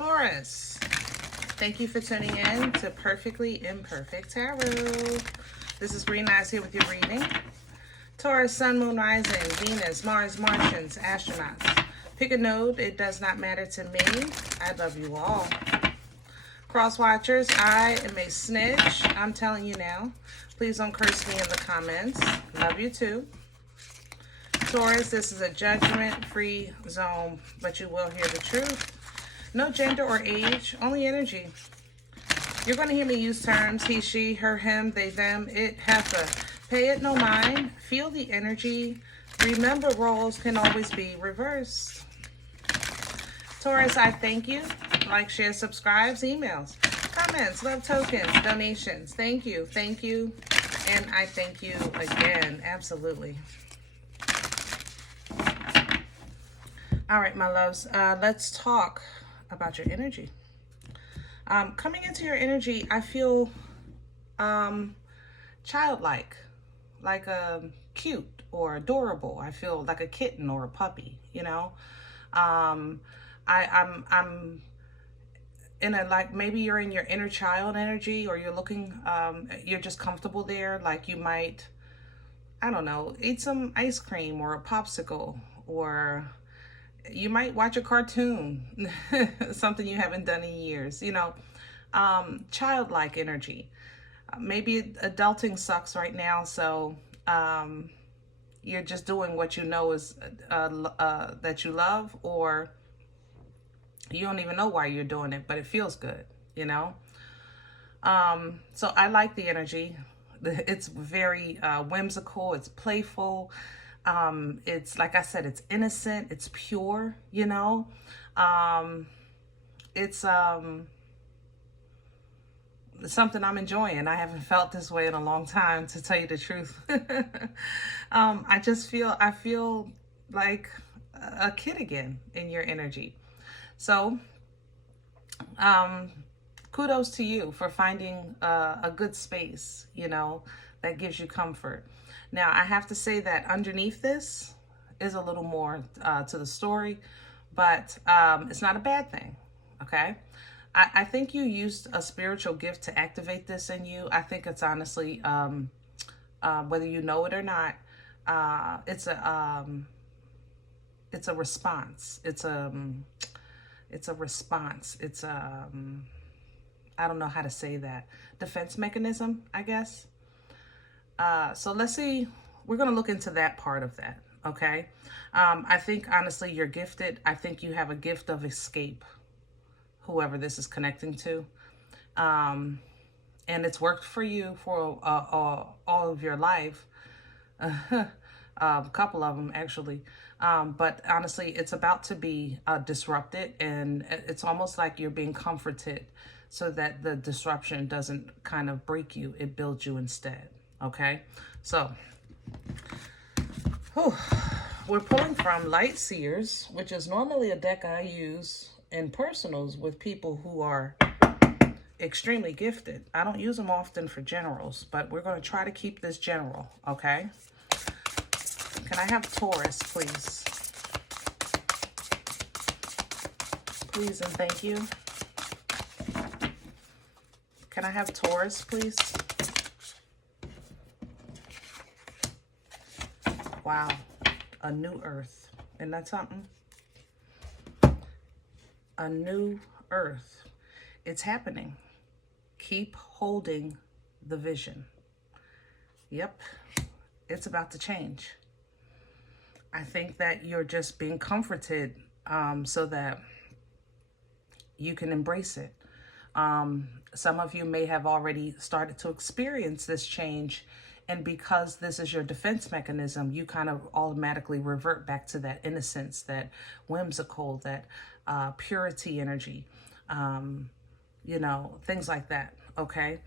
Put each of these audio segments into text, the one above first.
Taurus, thank you for tuning in to Perfectly Imperfect Tarot. This is Green Eyes here with your reading. Taurus, Sun, Moon, Rising, Venus, Mars, Martians, astronauts. Pick a node. It does not matter to me. I love you all. Cross watchers, I am a snitch. I'm telling you now. Please don't curse me in the comments. Love you too. Taurus, this is a judgment-free zone, but you will hear the truth. No gender or age, only energy. You're going to hear me use terms he, she, her, him, they, them, it, heifer. Pay it no mind. Feel the energy. Remember, roles can always be reversed. Taurus, I thank you. Like, share, subscribes, emails, comments, love tokens, donations. Thank you. Thank you. And I thank you again. Absolutely. All right, my loves. Let's talk about your energy. Coming into your energy, I feel childlike, like cute or adorable. I feel like a kitten or a puppy, you know. I'm in a, like, maybe you're in your inner child energy, or you're looking, you're just comfortable there. Like you might, I don't know, eat some ice cream or a popsicle, or you might watch a cartoon, something you haven't done in years, you know. Childlike energy. Maybe adulting sucks right now, so you're just doing what you know is that you love, or you don't even know why you're doing it, but it feels good, you know. So I like the energy. It's very whimsical, it's playful. It's, like I said, it's innocent, it's pure, you know. It's something I'm enjoying. I haven't felt this way in a long time, to tell you the truth. I feel like a kid again in your energy. So, kudos to you for finding a good space, you know, that gives you comfort. Now, I have to say that underneath this is a little more to the story, but it's not a bad thing, okay? I think you used a spiritual gift to activate this in you. I think it's honestly, whether you know it or not, it's a response. It's a response. It's I don't know how to say that. Defense mechanism, I guess. So let's see. We're going to look into that part of that. Okay. I think honestly, you're gifted. I think you have a gift of escape, whoever this is connecting to. And it's worked for you for all of your life. A couple of them, actually. But honestly, it's about to be disrupted, and it's almost like you're being comforted so that the disruption doesn't kind of break you. It builds you instead. Okay? So, we're pulling from Light Seers, which is normally a deck I use in personals with people who are extremely gifted. I don't use them often for generals, but we're going to try to keep this general, okay? Can I have Taurus, please? Please and thank you. Can I have Taurus, please? Wow. A new earth. Isn't that something? A new earth. It's happening. Keep holding the vision. Yep. It's about to change. I think that you're just being comforted so that you can embrace it. Some of you may have already started to experience this change, and because this is your defense mechanism, you kind of automatically revert back to that innocence, that whimsical, that purity energy, you know, things like that, okay?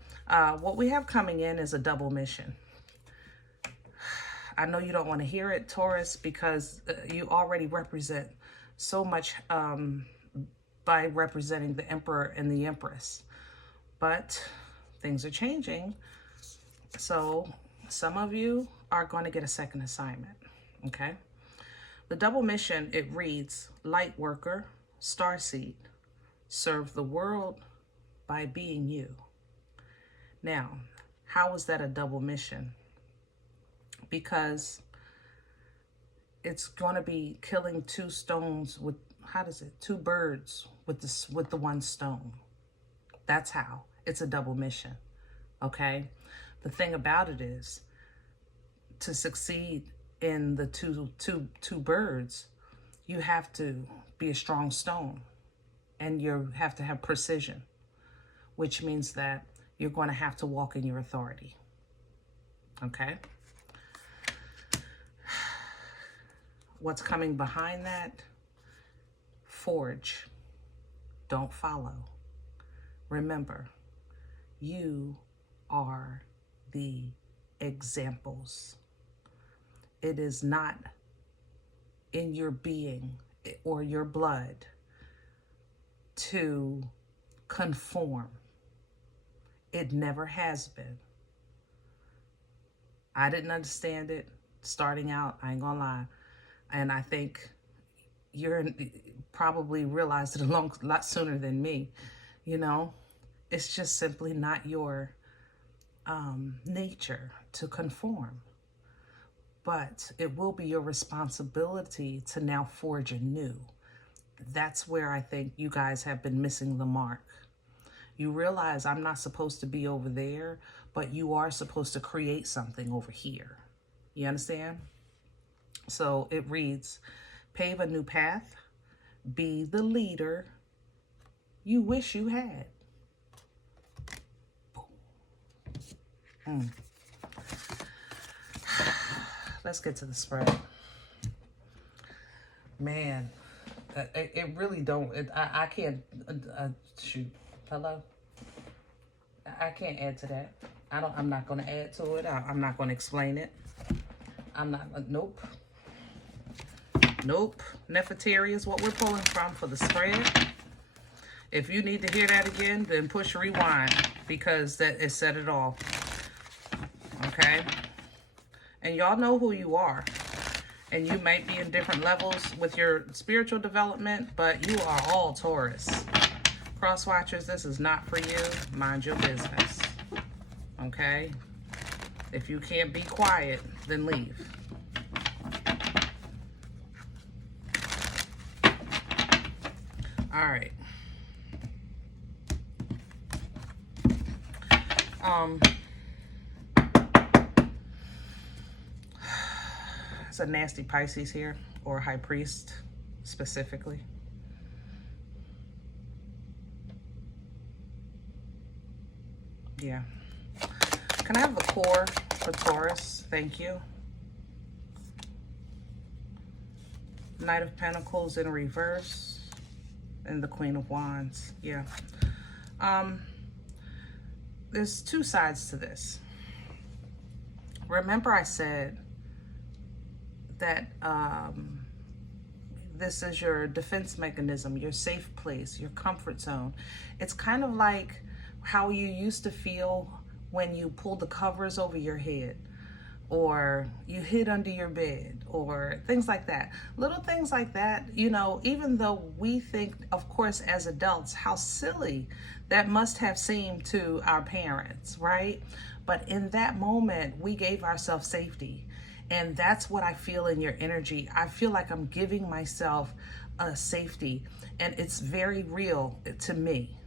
What we have coming in is a double mission. I know you don't want to hear it, Taurus, because you already represent so much by representing the Emperor and the Empress. But things are changing. So some of you are going to get a second assignment, okay? The double mission, it reads Light Worker, Starseed, serve the world by being you. Now, how is that a double mission? Because it's going to be killing two stones with, two birds with the one stone. That's how. It's a double mission. Okay? The thing about it is, to succeed in the two birds, you have to be a strong stone, and you have to have precision, which means that you're going to have to walk in your authority. Okay? What's coming behind that? Forge. Don't follow. Remember, you are the examples. It is not in your being or your blood to conform. It never has been. I didn't understand it starting out, I ain't gonna lie. And I think you're probably realized it a lot sooner than me. You know, it's just simply not your nature to conform. But it will be your responsibility to now forge anew. That's where I think you guys have been missing the mark. You realize I'm not supposed to be over there, but you are supposed to create something over here. You understand? So it reads, pave a new path, be the leader you wish you had. Let's get to the spread. Man, it really don't, I can't, shoot, hello? I can't add to that. I'm not going to add to it. I'm not going to explain it. I'm not, nope. Nope. Nefertari is what we're pulling from for the spread. If you need to hear that again, then push rewind, because that it said it all. Okay? And y'all know who you are. And you might be in different levels with your spiritual development, but you are all Taurus. Cross watchers, this is not for you. Mind your business. Okay? If you can't be quiet, then leave. All right. It's a nasty Pisces here, or High Priest specifically. Yeah. Can I have the core for Taurus? Thank you. Knight of Pentacles in reverse, and the Queen of Wands. Yeah. There's two sides to this. Remember I said that this is your defense mechanism, your safe place, your comfort zone. It's kind of like how you used to feel when you pulled the covers over your head, or you hid under your bed, or things like that. Little things like that, you know, even though we think, of course, as adults, how silly that must have seemed to our parents, right? But in that moment, we gave ourselves safety. And that's what I feel in your energy. I feel like I'm giving myself a safety, and it's very real to me.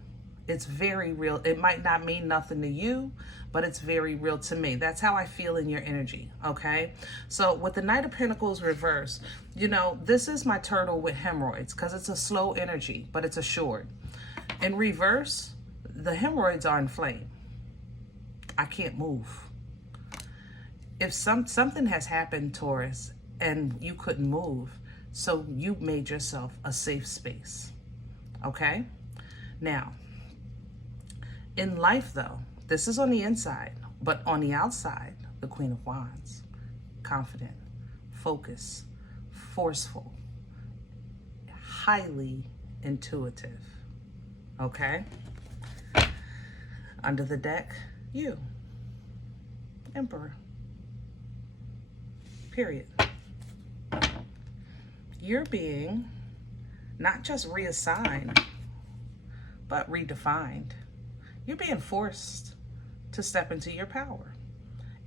It's very real. It might not mean nothing to you, but it's very real to me. That's how I feel in your energy, okay? So with the Knight of Pentacles reverse, you know, this is my turtle with hemorrhoids, because it's a slow energy, but it's assured. In reverse, the hemorrhoids are inflamed. I can't move. If something has happened, Taurus, and you couldn't move, so you made yourself a safe space, okay? Now, in life, though, this is on the inside, but on the outside, the Queen of Wands, confident, focused, forceful, highly intuitive, okay? Under the deck, you, Emperor. Period. You're being not just reassigned, but redefined. You're being forced to step into your power.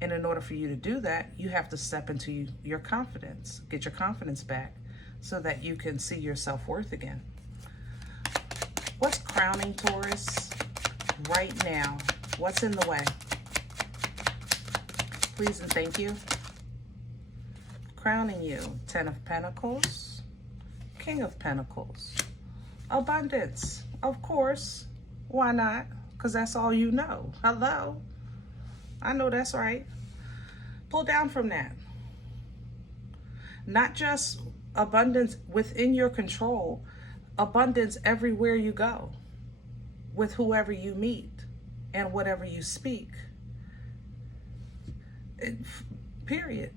And in order for you to do that, you have to step into your confidence, get your confidence back so that you can see your self-worth again. What's crowning Taurus right now? What's in the way? Please and thank you. Crowning you, 10 of Pentacles, King of Pentacles, abundance, of course. Why not? Because that's all you know. Hello? I know that's right. Pull down from that. Not just abundance within your control, abundance everywhere you go, with whoever you meet and whatever you speak. Period.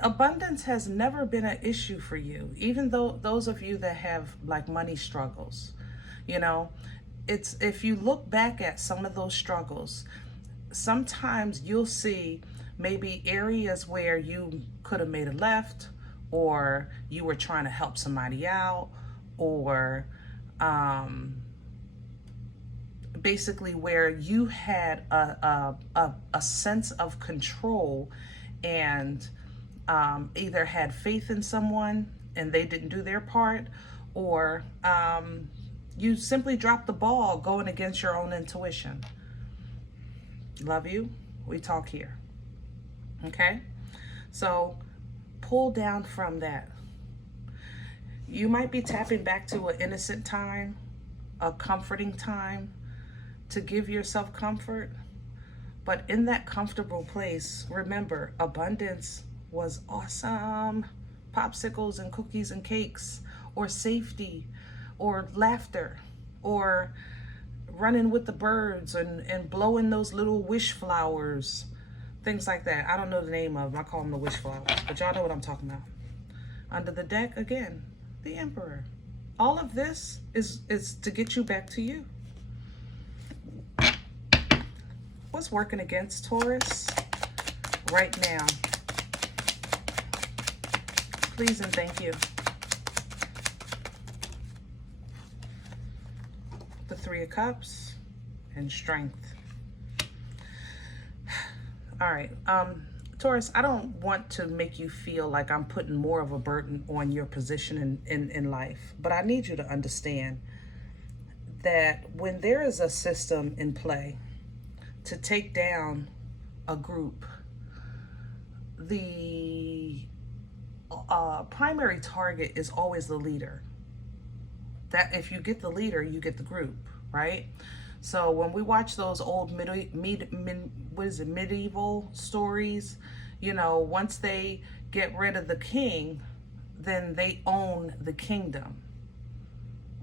Abundance has never been an issue for you, even though those of you that have like money struggles, you know, it's, if you look back at some of those struggles, sometimes you'll see maybe areas where you could have made a left, or you were trying to help somebody out, or basically where you had a sense of control and either had faith in someone and they didn't do their part, or you simply dropped the ball going against your own intuition. Love you. We talk here. Okay? So pull down from that. You might be tapping back to an innocent time, a comforting time, to give yourself comfort. But in that comfortable place, remember, abundance was awesome. Popsicles and cookies and cakes, or safety, or laughter, or running with the birds and blowing those little wish flowers, things like that. I don't know the name of them. I call them the wish flowers, but y'all know what I'm talking about. Under the deck, again, the Emperor. All of this is to get you back to you. What's working against Taurus right now? Please and thank you. The Three of Cups and Strength. All right, Taurus, I don't want to make you feel like I'm putting more of a burden on your position in life, but I need you to understand that when there is a system in play to take down a group, the primary target is always the leader. That if you get the leader, you get the group, right? So when we watch those old medieval stories, you know, once they get rid of the king, then they own the kingdom.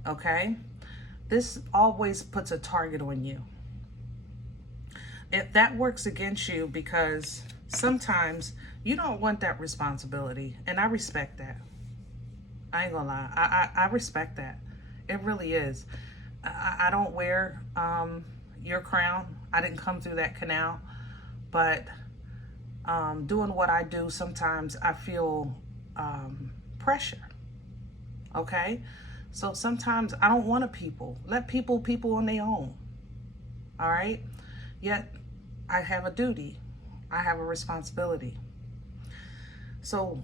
Okay? This always puts a target on you. If that works against you, because sometimes you don't want that responsibility, and I respect that. I ain't gonna lie. I respect that. It really is. I don't wear your crown. I didn't come through that canal. But doing what I do, sometimes I feel pressure. Okay? So sometimes I don't want to people. Let people on their own. All right? Yet I have a duty. I have a responsibility. So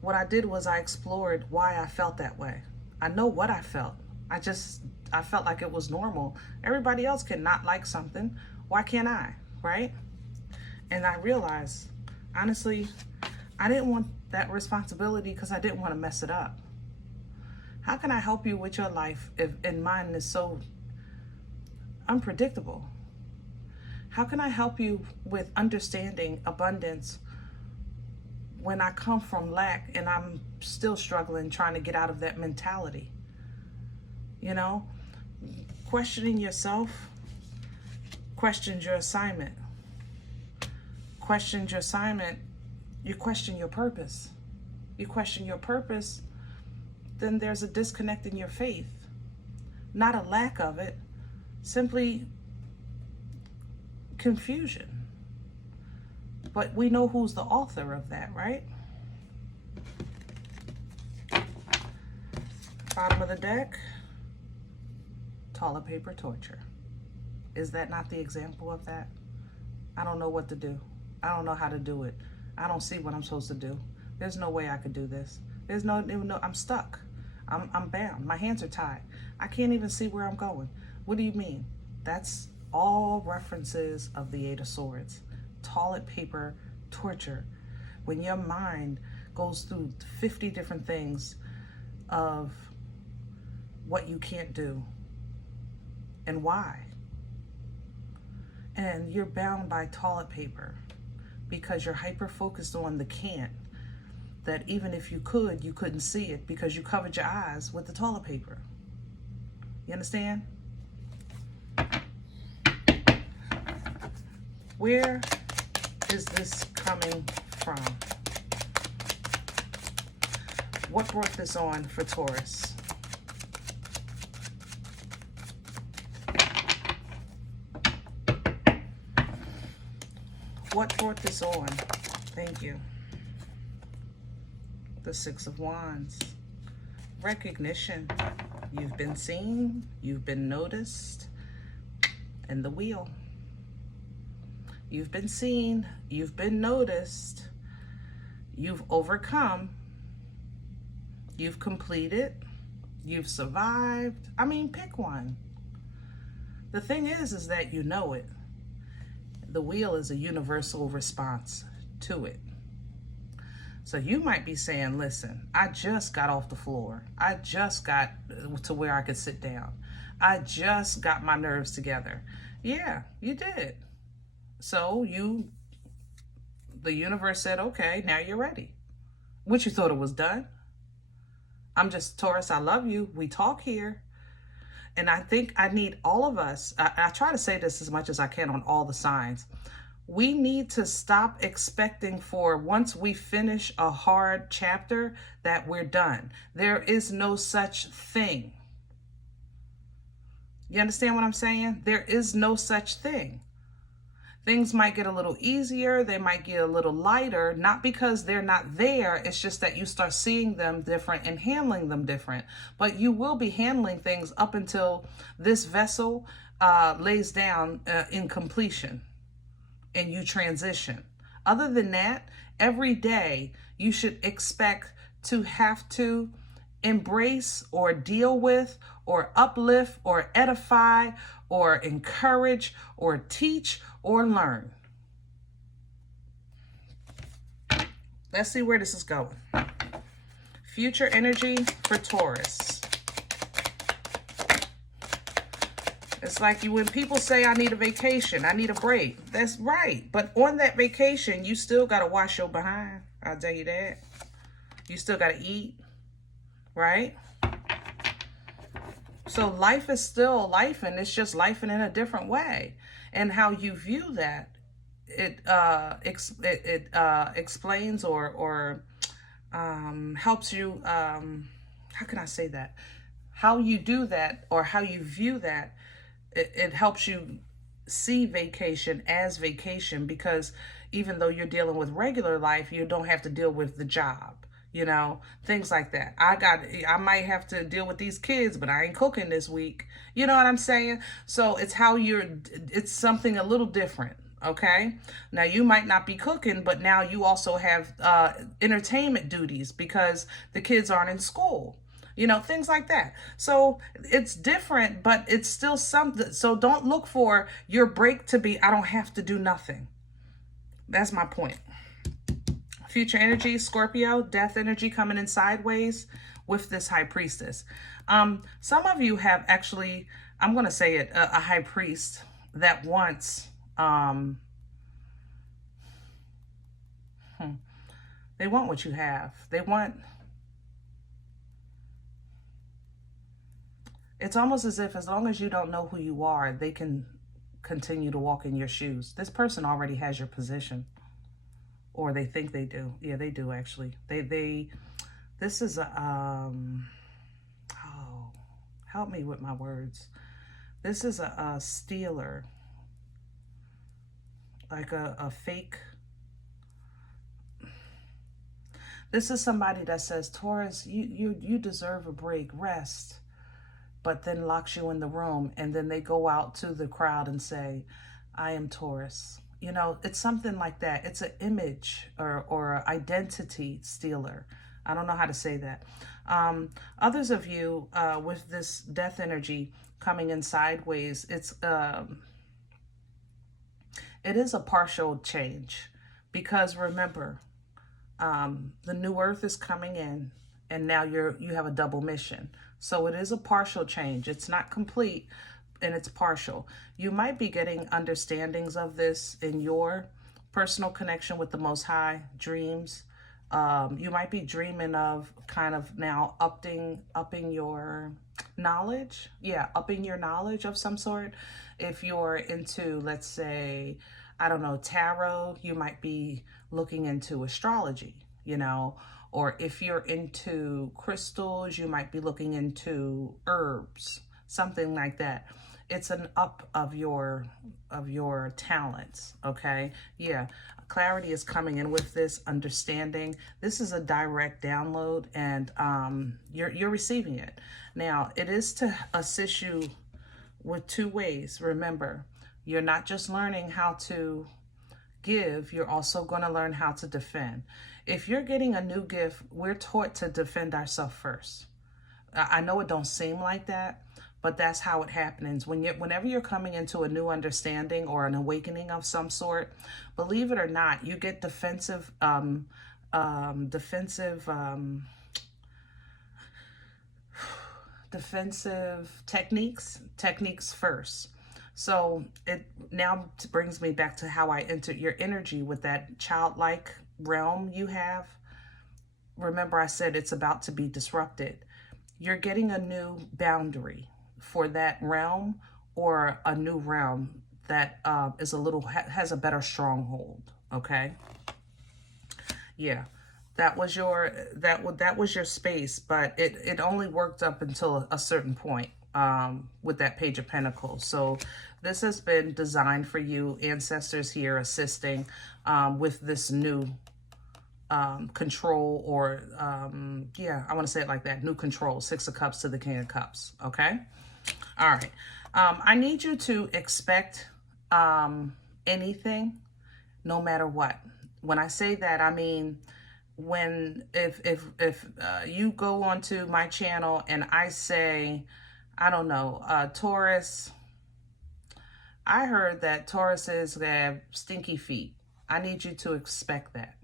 what I did was I explored why I felt that way. I know what I felt. I felt like it was normal. Everybody else can not like something. Why can't I, right? And I realized, honestly, I didn't want that responsibility because I didn't want to mess it up. How can I help you with your life if mine is so unpredictable? How can I help you with understanding abundance when I come from lack and I'm still struggling trying to get out of that mentality? You know, questioning yourself questions your assignment. Questions your assignment, you question your purpose. You question your purpose, then there's a disconnect in your faith. Not a lack of it, simply confusion. But we know who's the author of that, right? Bottom of the deck, toilet paper torture. Is that not the example of that? I don't know what to do. I don't know how to do it. I don't see what I'm supposed to do. There's no way I could do this. There's no, I'm stuck. I'm bound. My hands are tied. I can't even see where I'm going. What do you mean? That's all references of the Eight of Swords. Toilet paper torture. When your mind goes through 50 different things of what you can't do and why. And you're bound by toilet paper because you're hyper focused on the can't, that even if you could, you couldn't see it because you covered your eyes with the toilet paper. You understand? Where is this coming from? What brought this on for Taurus? What brought this on? Thank you. The Six of Wands. Recognition. You've been seen. You've been noticed. And the Wheel. You've been seen. You've been noticed. You've overcome. You've completed. You've survived. I mean, pick one. The thing is that you know it. The Wheel is a universal response to it. So you might be saying, listen, I just got off the floor. I just got to where I could sit down. I just got my nerves together. Yeah, you did. So the universe said, okay, now you're ready. What, you thought it was done? I'm just, Taurus, I love you. We talk here. And I think I need all of us, I try to say this as much as I can on all the signs. We need to stop expecting for once we finish a hard chapter that we're done. There is no such thing. You understand what I'm saying? There is no such thing. Things might get a little easier. They might get a little lighter, not because they're not there. It's just that you start seeing them different and handling them different. But you will be handling things up until this vessel lays down in completion and you transition. Other than that, every day you should expect to have to embrace or deal with or uplift or edify or encourage or teach or learn. Let's see where this is going. Future energy for Taurus. It's like when people say, I need a vacation, I need a break. That's right. But on that vacation, you still got to wash your behind. I'll tell you that. You still got to eat, right? So life is still life, and it's just life in a different way. And how you view that, it explains or helps you, how can I say that? How you do that or how you view that, it helps you see vacation as vacation, because even though you're dealing with regular life, you don't have to deal with the job. You know, things like that. I might have to deal with these kids, but I ain't cooking this week. You know what I'm saying? So it's how it's something a little different. Okay. Now you might not be cooking, but now you also have entertainment duties because the kids aren't in school. You know, things like that. So it's different, but it's still something. So don't look for your break to be, I don't have to do nothing. That's my point. Future energy, Scorpio, death energy coming in sideways with this high priestess. Some of you have actually, I'm going to say it, a high priest that wants, they want what you have. They want, it's almost as if as long as you don't know who you are, they can continue to walk in your shoes. This person already has your position. Or they think they do. Yeah, they do actually. This is a, oh, help me with my words. This is a stealer. Like a fake. This is somebody that says, Taurus, you deserve a break, rest. but then locks you in the room, and then they go out to the crowd and say, I am Taurus. You know, it's something like that. It's an image or identity stealer. I don't know how to say that. Others of you with this death energy coming in sideways, it is a partial change, because remember, the new earth is coming in, and now you have a double mission. So it is a partial change. It's not complete, and it's partial. You might be getting understandings of this in your personal connection with the Most High, dreams. You might be dreaming of kind of now upping your knowledge. Yeah, upping your knowledge of some sort. If you're into, let's say, I don't know, tarot, you might be looking into astrology, you know, or if you're into crystals, you might be looking into herbs, something like that. It's an up of your talents, okay? Yeah, clarity is coming in with this understanding. This is a direct download, and you're receiving it. Now, it is to assist you with two ways. Remember, you're not just learning how to give, you're also going to learn how to defend. If you're getting a new gift, we're taught to defend ourselves first. I know it don't seem like that, but that's how it happens. Whenever you're coming into a new understanding or an awakening of some sort, believe it or not, you get defensive techniques first. So it now brings me back to how I entered your energy with that childlike realm you have. Remember, I said it's about to be disrupted. You're getting a new boundary for that realm, or a new realm that is has a better stronghold. Okay. Yeah, that was your space, but it only worked up until a certain point with that Page of Pentacles. So this has been designed for you, ancestors here assisting with this new control, or yeah, I want to say it like that, new control. Six of Cups to the King of Cups. Okay. All right. I need you to expect anything, no matter what. When I say that, I mean, if you go onto my channel and I say, I don't know, Taurus, I heard that Tauruses have stinky feet. I need you to expect that.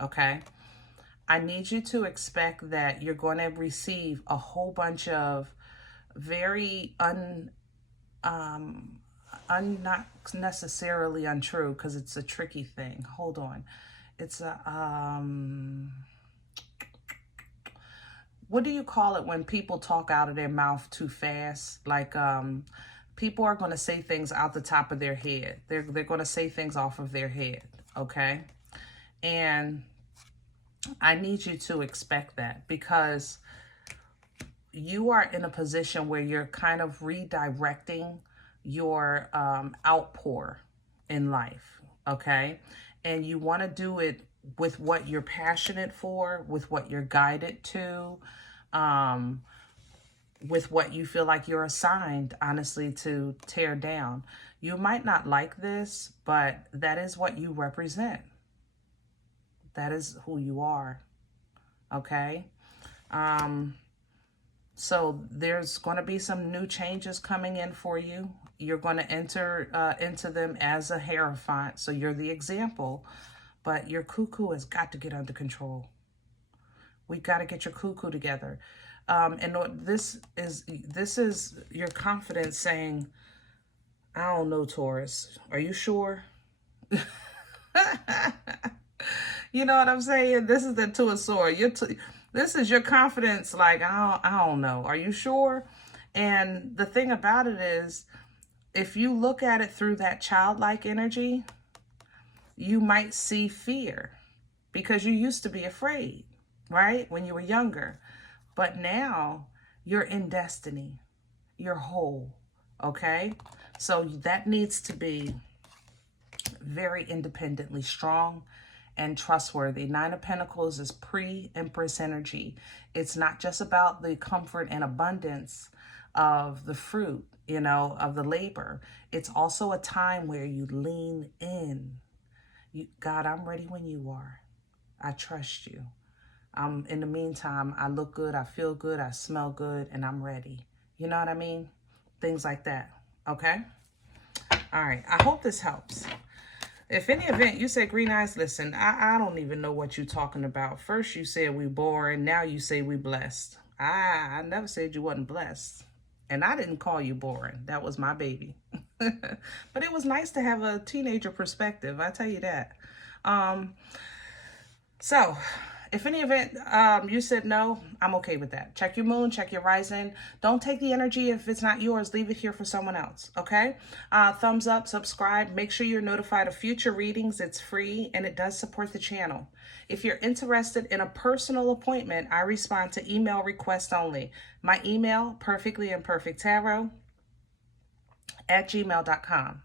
Okay. I need you to expect that you're going to receive a whole bunch of very not necessarily untrue, because it's a tricky thing. Hold on. It's a what do you call it when people talk out of their mouth too fast? Like people are going to say things out the top of their head. They're going to say things off of their head, okay? And I need you to expect that, because you are in a position where you're kind of redirecting your outpour in life, okay? And you want to do it with what you're passionate for, with what you're guided to, with what you feel like you're assigned, honestly, to tear down. You might not like this, but that is what you represent. That is who you are, okay? So there's going to be some new changes coming in for you. You're going to enter into them as a Hierophant. So you're the example, but your cuckoo has got to get under control. We got to get your cuckoo together. And this is your confidence saying, I don't know, Taurus. Are you sure? You know what I'm saying? This is the Two of Swords. This is your confidence, like, I don't know. Are you sure? And the thing about it is, if you look at it through that childlike energy, you might see fear, because you used to be afraid, right? When you were younger. But now you're in destiny. You're whole, okay? So that needs to be very independently strong and trustworthy. Nine of Pentacles is pre-Empress energy. It's not just about the comfort and abundance of the fruit, you know, of the labor. It's also a time where you lean in. God, I'm ready when you are. I trust you. In the meantime, I look good, I feel good, I smell good, and I'm ready. You know what I mean? Things like that. Okay? All right. I hope this helps. If any event you say, Green Eyes, listen, I don't even know what you're talking about. First you said we boring. Now you say we blessed. I never said you wasn't blessed. And I didn't call you boring. That was my baby. But it was nice to have a teenager perspective. I tell you that. So, if any event you said no, I'm okay with that. Check your moon, check your rising. Don't take the energy if it's not yours. Leave it here for someone else, okay? Thumbs up, subscribe. Make sure you're notified of future readings. It's free, and it does support the channel. If you're interested in a personal appointment, I respond to email requests only. My email, perfectlyimperfecttarot@gmail.com.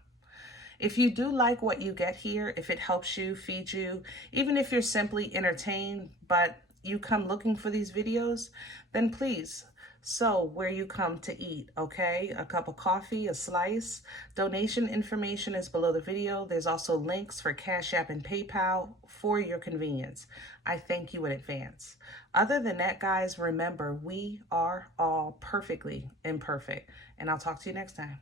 If you do like what you get here, if it helps you, feed you, even if you're simply entertained, but you come looking for these videos, then please sow where you come to eat, okay? A cup of coffee, a slice. Donation information is below the video. There's also links for CashApp and PayPal for your convenience. I thank you in advance. Other than that, guys, remember, we are all perfectly imperfect. And I'll talk to you next time.